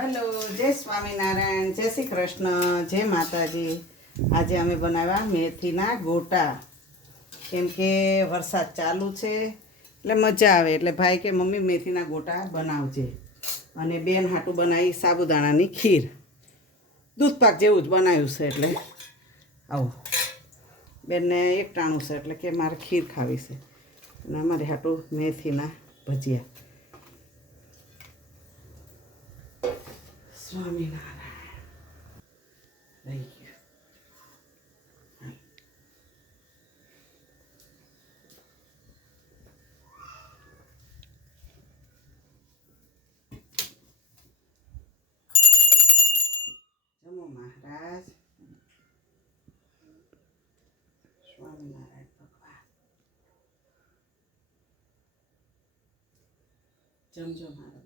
Hello, જય સ્વામિનારાયણ, જય શ્રી કૃષ્ણ, જય માતાજી. આજે અમે બનાવ્યા મેથીના ગોટા. કેમ કે વરસાદ ચાલુ છે એટલે મજા આવે, એટલે ભાઈ કે મમ્મી મેથીના ગોટા બનાવજે. અને બેન હાટું બનાવી સાબુદાણાની ખીર. દૂધપાક જેવું જ બનાવ્યું છે. એટલે આવું બેનને એક ટાણું છે એટલે કે મારે ખીર ખાવી છે. અને અમારે હાટું મેથીના ભજીયા. સ્વામિનારાયણ રહી ગયું. જમો મહારાજ. સ્વામિનારાયણ ભગવાન. જમજો મહારાજ.